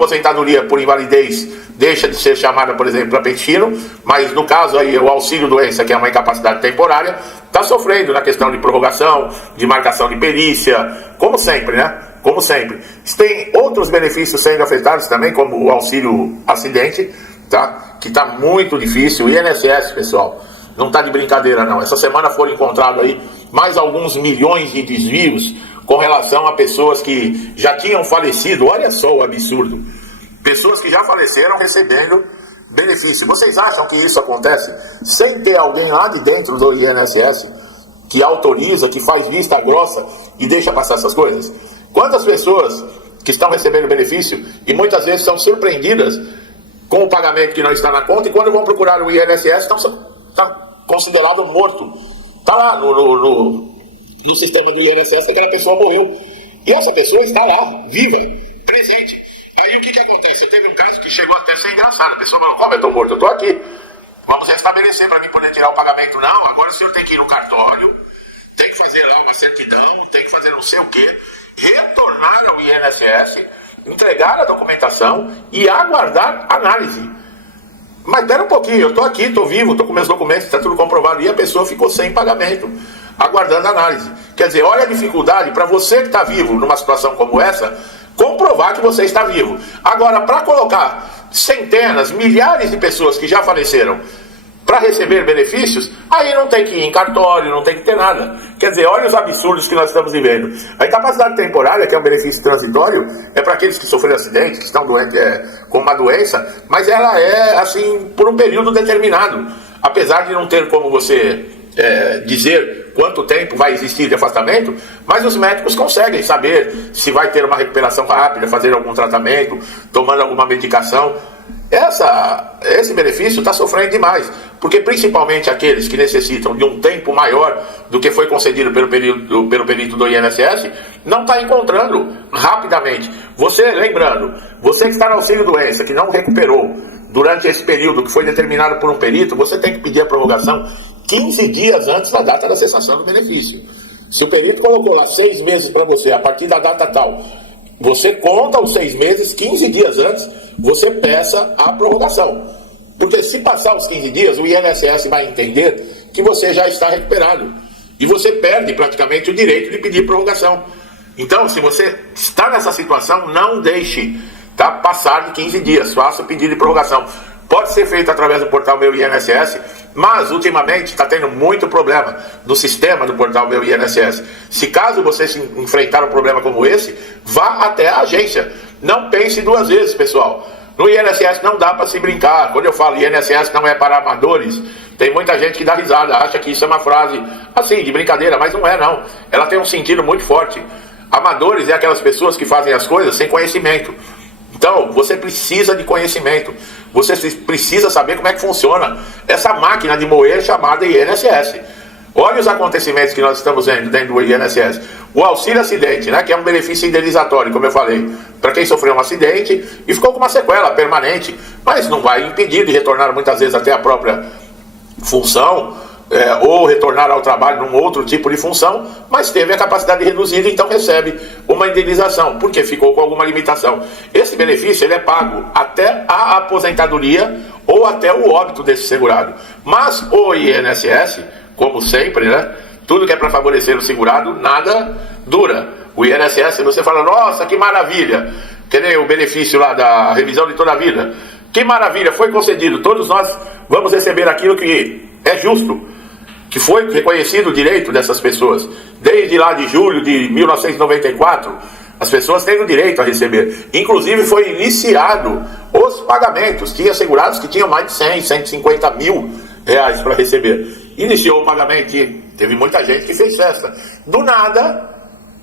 aposentadoria por invalidez deixa de ser chamada, por exemplo, para pensino, mas no caso aí o auxílio-doença, que é uma incapacidade temporária, está sofrendo na questão de prorrogação, de marcação de perícia, como sempre, né? Como sempre. Tem outros benefícios sendo afetados também, como o auxílio-acidente, tá? Que está muito difícil. O INSS, pessoal, não está de brincadeira não. Essa semana foram encontrados aí mais alguns milhões de desvios com relação a pessoas que já tinham falecido. Olha só o absurdo. Pessoas que já faleceram recebendo benefício. Vocês acham que isso acontece sem ter alguém lá de dentro do INSS que autoriza, que faz vista grossa e deixa passar essas coisas? Quantas pessoas que estão recebendo benefício e muitas vezes são surpreendidas com o pagamento que não está na conta, e quando vão procurar o INSS está considerado morto. Está lá no sistema do INSS, aquela pessoa morreu. E essa pessoa está lá, viva, presente. Aí o que acontece? Teve um caso que chegou até a ser engraçado. A pessoa falou: como eu estou morto? Eu estou aqui. Vamos restabelecer para mim poder tirar o pagamento. Não, agora o senhor tem que ir no cartório, tem que fazer lá uma certidão, tem que fazer não sei o quê, retornar ao INSS, entregar a documentação e aguardar análise. Mas espera um pouquinho, eu estou aqui, estou vivo, estou com meus documentos, está tudo comprovado. E a pessoa ficou sem pagamento, aguardando análise. Quer dizer, olha a dificuldade para você que está vivo numa situação como essa, comprovar que você está vivo. Agora, para colocar centenas, milhares de pessoas que já faleceram para receber benefícios, aí não tem que ir em cartório, não tem que ter nada. Quer dizer, olha os absurdos que nós estamos vivendo. A incapacidade temporária, que é um benefício transitório, é para aqueles que sofreram acidente, que estão doentes com uma doença, mas ela é assim por um período determinado. Apesar de não ter como você dizer quanto tempo vai existir de afastamento, mas os médicos conseguem saber se vai ter uma recuperação rápida, fazer algum tratamento, tomando alguma medicação. Esse benefício está sofrendo demais, porque principalmente aqueles que necessitam de um tempo maior do que foi concedido pelo perito do INSS, não está encontrando rapidamente. Lembrando, você que está no auxílio-doença, que não recuperou durante esse período que foi determinado por um perito, você tem que pedir a prorrogação 15 dias antes da data da cessação do benefício. Se o perito colocou lá 6 meses para você, a partir da data tal, você conta os 6 meses, 15 dias antes, você peça a prorrogação. Porque se passar os 15 dias, o INSS vai entender que você já está recuperado. E você perde praticamente o direito de pedir prorrogação. Então, se você está nessa situação, não deixe passar de 15 dias, faça o pedido de prorrogação. Pode ser feito através do portal Meu INSS, mas ultimamente está tendo muito problema no sistema do portal Meu INSS. Se caso você enfrentar um problema como esse, vá até a agência. Não pense 2 vezes, pessoal. No INSS não dá para se brincar. Quando eu falo INSS não é para amadores, tem muita gente que dá risada, acha que isso é uma frase assim, de brincadeira, mas não é não. Ela tem um sentido muito forte. Amadores é aquelas pessoas que fazem as coisas sem conhecimento. Então, você precisa de conhecimento. Você precisa saber como é que funciona essa máquina de moer chamada INSS. Olha os acontecimentos que nós estamos vendo dentro do INSS. O auxílio acidente, né, que é um benefício indenizatório, como eu falei, para quem sofreu um acidente e ficou com uma sequela permanente, mas não vai impedir de retornar muitas vezes até a própria função, ou retornar ao trabalho num outro tipo de função, mas teve a capacidade reduzida, então recebe uma indenização, porque ficou com alguma limitação. Esse benefício ele é pago até a aposentadoria ou até o óbito desse segurado. Mas o INSS, como sempre, né, tudo que é para favorecer o segurado, nada dura. O INSS, você fala, nossa, que maravilha, que nem o benefício lá da revisão de toda a vida, que maravilha, foi concedido, todos nós vamos receber aquilo que é justo, que foi reconhecido o direito dessas pessoas. Desde lá de julho de 1994, as pessoas têm o direito a receber. Inclusive foi iniciado os pagamentos. Tinha segurados que tinham mais de 100, 150 mil reais para receber. Iniciou o pagamento e teve muita gente que fez festa. Do nada,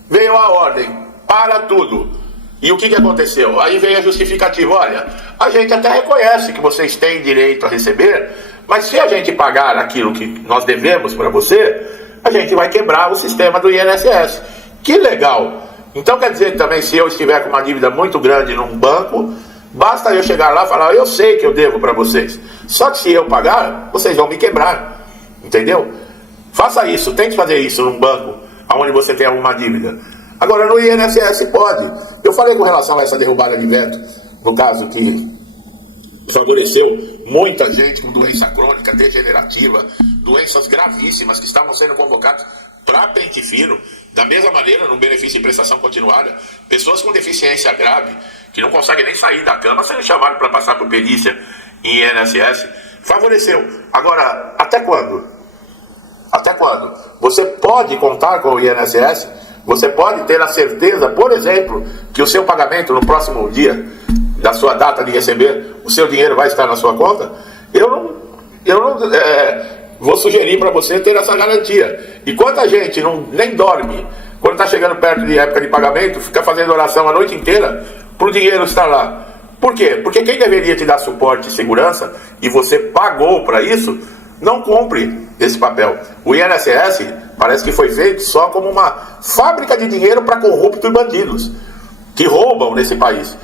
veio a ordem, para tudo. E o que aconteceu? Aí veio a justificativa, olha, a gente até reconhece que vocês têm direito a receber, mas se a gente pagar aquilo que nós devemos para você, a gente vai quebrar o sistema do INSS. Que legal! Então quer dizer que também, se eu estiver com uma dívida muito grande num banco, basta eu chegar lá e falar, eu sei que eu devo para vocês. Só que se eu pagar, vocês vão me quebrar. Entendeu? Faça isso, tente fazer isso num banco onde você tem alguma dívida. Agora no INSS pode. Eu falei com relação a essa derrubada de veto. no caso que favoreceu muita gente com doença crônica, degenerativa, doenças gravíssimas que estavam sendo convocadas para pente fino, da mesma maneira, no benefício de prestação continuada, pessoas com deficiência grave, que não conseguem nem sair da cama, sendo chamadas para passar por perícia em INSS, favoreceu. Agora, até quando? Até quando? Você pode contar com o INSS? Você pode ter a certeza, por exemplo, que o seu pagamento no próximo dia, da sua data de receber, o seu dinheiro vai estar na sua conta? Eu não vou sugerir para você ter essa garantia. E quanta gente nem dorme, quando está chegando perto de época de pagamento, fica fazendo oração a noite inteira para o dinheiro estar lá. Por quê? Porque quem deveria te dar suporte e segurança, e você pagou para isso, não cumpre esse papel. O INSS parece que foi feito só como uma fábrica de dinheiro para corruptos e bandidos que roubam nesse país.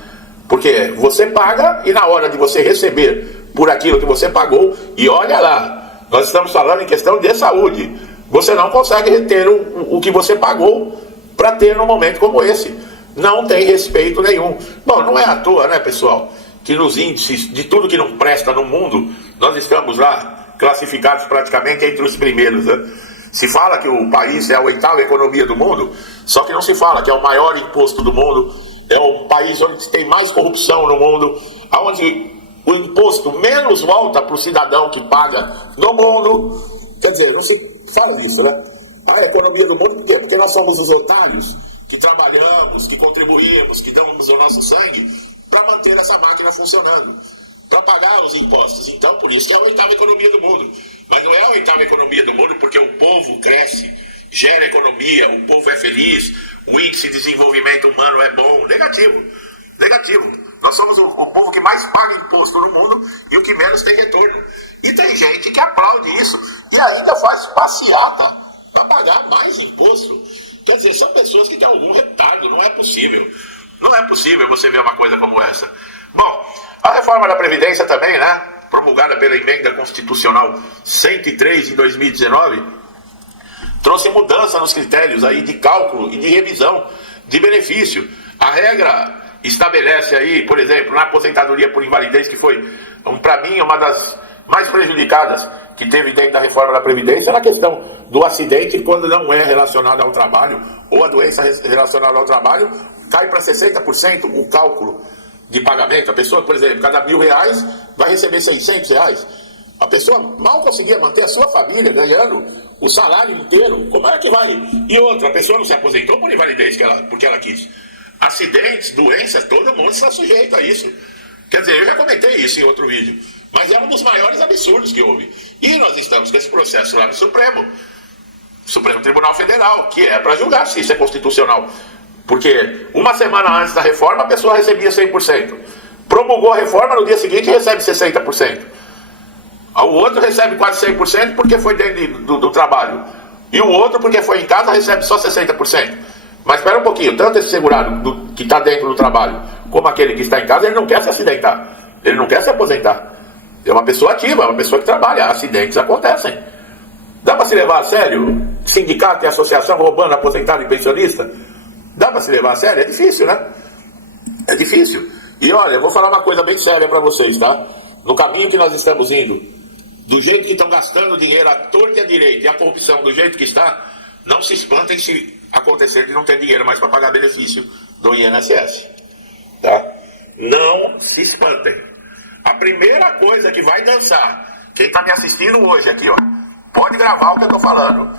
Porque você paga e na hora de você receber por aquilo que você pagou, e olha lá, nós estamos falando em questão de saúde, você não consegue reter o que você pagou para ter num momento como esse. Não tem respeito nenhum. Bom, não é à toa, né, pessoal, que nos índices de tudo que não presta no mundo, nós estamos lá classificados praticamente entre os primeiros, né? Se fala que o país é a 8ª economia do mundo, só que não se fala que é o maior imposto do mundo, é o país onde tem mais corrupção no mundo, onde o imposto menos volta para o cidadão que paga no mundo. Quer dizer, não se fala disso, né? A economia do mundo, por quê? Porque nós somos os otários que trabalhamos, que contribuímos, que damos o nosso sangue para manter essa máquina funcionando, para pagar os impostos. Então, por isso que é a 8ª economia do mundo. Mas não é a 8ª economia do mundo porque o povo cresce, gera economia, o povo é feliz, o índice de desenvolvimento humano é bom. Negativo. Negativo. Nós somos o povo que mais paga imposto no mundo e o que menos tem retorno. E tem gente que aplaude isso e ainda faz passeata para pagar mais imposto. Quer dizer, são pessoas que têm algum retardo. Não é possível. Não é possível você ver uma coisa como essa. Bom, a reforma da Previdência também, né? Promulgada pela Emenda Constitucional 103 de 2019, trouxe mudança nos critérios aí de cálculo e de revisão de benefício. A regra estabelece aí, por exemplo, na aposentadoria por invalidez, que foi, para mim, uma das mais prejudicadas que teve dentro da reforma da Previdência, na questão do acidente, quando não é relacionado ao trabalho, ou a doença relacionada ao trabalho, cai para 60% o cálculo de pagamento. A pessoa, por exemplo, cada R$1.000 vai receber R$600. A pessoa mal conseguia manter a sua família ganhando o salário inteiro. Como é que vai? E outra, a pessoa não se aposentou por invalidez porque ela quis. Acidentes, doenças, todo mundo está sujeito a isso. Quer dizer, eu já comentei isso em outro vídeo, mas é um dos maiores absurdos que houve. E nós estamos com esse processo lá no Supremo Tribunal Federal, que é para julgar se isso é constitucional. Porque uma semana antes da reforma a pessoa recebia 100%. Promulgou a reforma, no dia seguinte recebe 60%. O outro recebe quase 100% porque foi dentro do trabalho. E o outro, porque foi em casa, recebe só 60%. Mas espera um pouquinho, tanto esse segurado que está dentro do trabalho, como aquele que está em casa, ele não quer se acidentar. Ele não quer se aposentar. É uma pessoa ativa, é uma pessoa que trabalha. Acidentes acontecem. Dá para se levar a sério? Sindicato e associação roubando aposentado e pensionista? Dá para se levar a sério? É difícil, né? É difícil. E olha, eu vou falar uma coisa bem séria para vocês, tá? No caminho que nós estamos indo, do jeito que estão gastando dinheiro à torta e à direita, e a corrupção do jeito que está, não se espantem se acontecer de não ter dinheiro mais para pagar benefício do INSS. Tá? Não se espantem. A primeira coisa que vai dançar, quem está me assistindo hoje aqui, ó, pode gravar o que eu estou falando.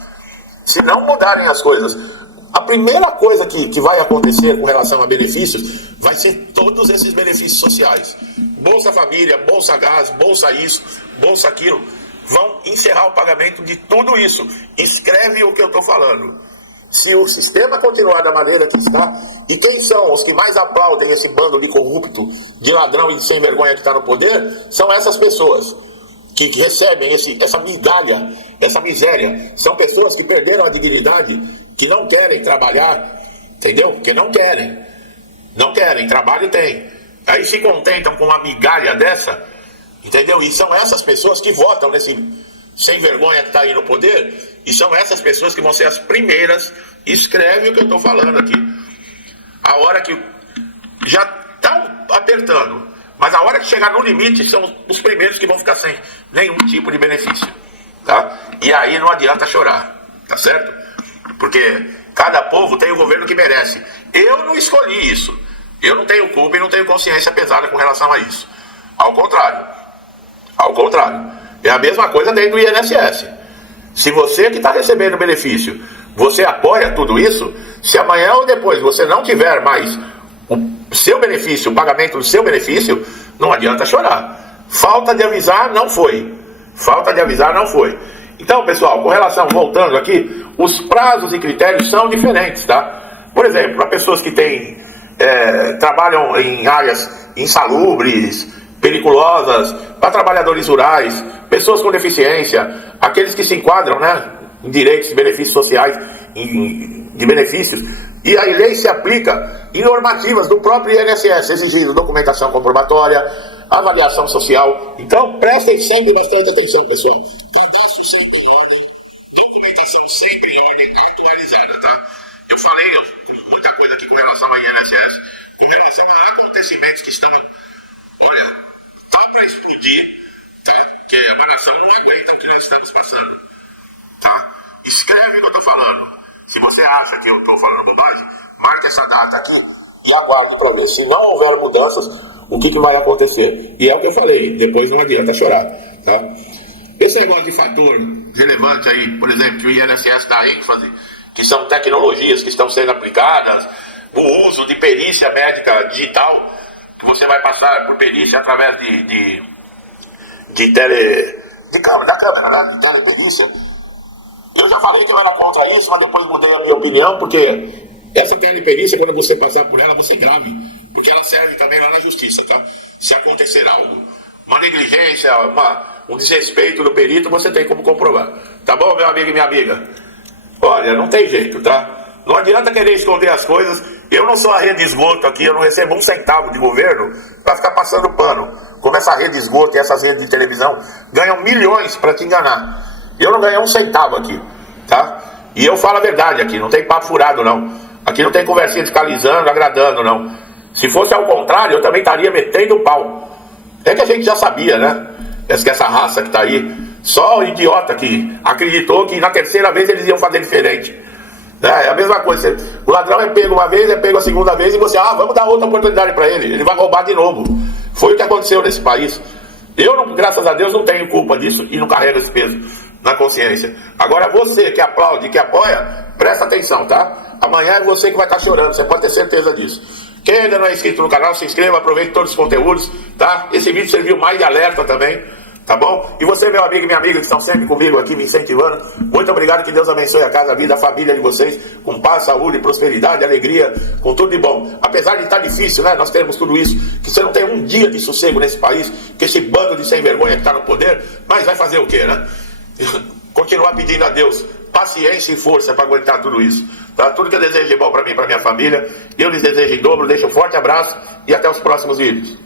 Se não mudarem as coisas, a primeira coisa que vai acontecer com relação a benefícios vai ser todos esses benefícios sociais. Bolsa Família, Bolsa Gás, Bolsa isso, Bolsa aquilo. Vão encerrar o pagamento de tudo isso. Escreve o que eu estou falando. Se o sistema continuar da maneira que está, e quem são os que mais aplaudem esse bando de corrupto, de ladrão e de sem vergonha que está no poder, são essas pessoas que recebem essa migalha, essa miséria. São pessoas que perderam a dignidade, que não querem trabalhar, entendeu? Porque não querem. Não querem, trabalho tem. Aí se contentam com uma migalha dessa, entendeu? E são essas pessoas que votam nesse sem vergonha que está aí no poder, e são essas pessoas que vão ser as primeiras. Escreve o que eu estou falando aqui. A hora que já está apertando. Mas a hora que chegar no limite, são os primeiros que vão ficar sem nenhum tipo de benefício. Tá? E aí não adianta chorar, tá certo? Porque cada povo tem o governo que merece. Eu não escolhi isso. Eu não tenho culpa e não tenho consciência pesada com relação a isso. Ao contrário. É a mesma coisa dentro do INSS. Se você que está recebendo benefício, você apoia tudo isso, se amanhã ou depois você não tiver mais o seu benefício, o pagamento do seu benefício, não adianta chorar. Falta de avisar não foi. Então, pessoal, com relação, voltando aqui, os prazos e critérios são diferentes, tá? Por exemplo, para pessoas que trabalham em áreas insalubres, periculosas, para trabalhadores rurais, pessoas com deficiência, aqueles que se enquadram, né, em direitos e benefícios sociais, de benefícios, e a lei se aplica em normativas do próprio INSS, exigindo documentação comprobatória, avaliação social. Então, prestem sempre bastante atenção, pessoal. Cadastro sempre em ordem, documentação sempre em ordem, atualizada, tá? Eu falei muita coisa aqui com relação ao INSS, com relação a acontecimentos que estão, olha, tá para explodir, tá? Que a nação não aguenta o que nós estamos passando, tá? Escreve o que eu tô falando. Se você acha que eu tô falando bobagem, marque essa data aqui e aguarde para ver. Se não houver mudanças, o que vai acontecer? E é o que eu falei, depois não adianta chorar, tá? Esse negócio de fator relevante aí, por exemplo, que o INSS dá ênfase, que são tecnologias que estão sendo aplicadas, o uso de perícia médica digital, que você vai passar por perícia através da câmera, né? De teleperícia. Eu já falei que eu era contra isso, mas depois mudei a minha opinião, porque essa teleperícia, quando você passar por ela, você grave, porque ela serve também lá na justiça, tá? Se acontecer algo, uma negligência, um desrespeito do perito, você tem como comprovar. Tá bom, meu amigo e minha amiga? Olha, não tem jeito, tá? Não adianta querer esconder as coisas. Eu não sou a rede de esgoto aqui, eu não recebo um centavo de governo para ficar passando pano. Como essa rede de esgoto e essas redes de televisão ganham milhões para te enganar. Eu não ganhei um centavo aqui, tá? E eu falo a verdade aqui, não tem papo furado não. Aqui não tem conversinha de ficar alisando, agradando não. Se fosse ao contrário, eu também estaria metendo o pau. É que a gente já sabia, né? Essa raça que tá aí, só o idiota que acreditou que na terceira vez eles iam fazer diferente. É a mesma coisa, o ladrão é pego uma vez, é pego a segunda vez e você, vamos dar outra oportunidade para ele vai roubar de novo. Foi o que aconteceu nesse país. Eu, graças a Deus, não tenho culpa disso e não carrego esse peso na consciência. Agora você que aplaude, que apoia, presta atenção, tá? Amanhã é você que vai estar chorando, você pode ter certeza disso. Quem ainda não é inscrito no canal, se inscreva, aproveite todos os conteúdos, tá? Esse vídeo serviu mais de alerta também, tá bom? E você, meu amigo e minha amiga, que estão sempre comigo aqui, me incentivando, muito obrigado, que Deus abençoe a casa, a vida, a família de vocês, com paz, saúde, prosperidade, alegria, com tudo de bom. Apesar de estar difícil, né, nós temos tudo isso, que você não tem um dia de sossego nesse país, que esse bando de sem vergonha que está no poder, mas vai fazer o quê, né? Continuar pedindo a Deus paciência e força para aguentar tudo isso, tá? Tudo que eu desejo de bom para mim e para minha família, eu lhes desejo em dobro, deixo um forte abraço e até os próximos vídeos.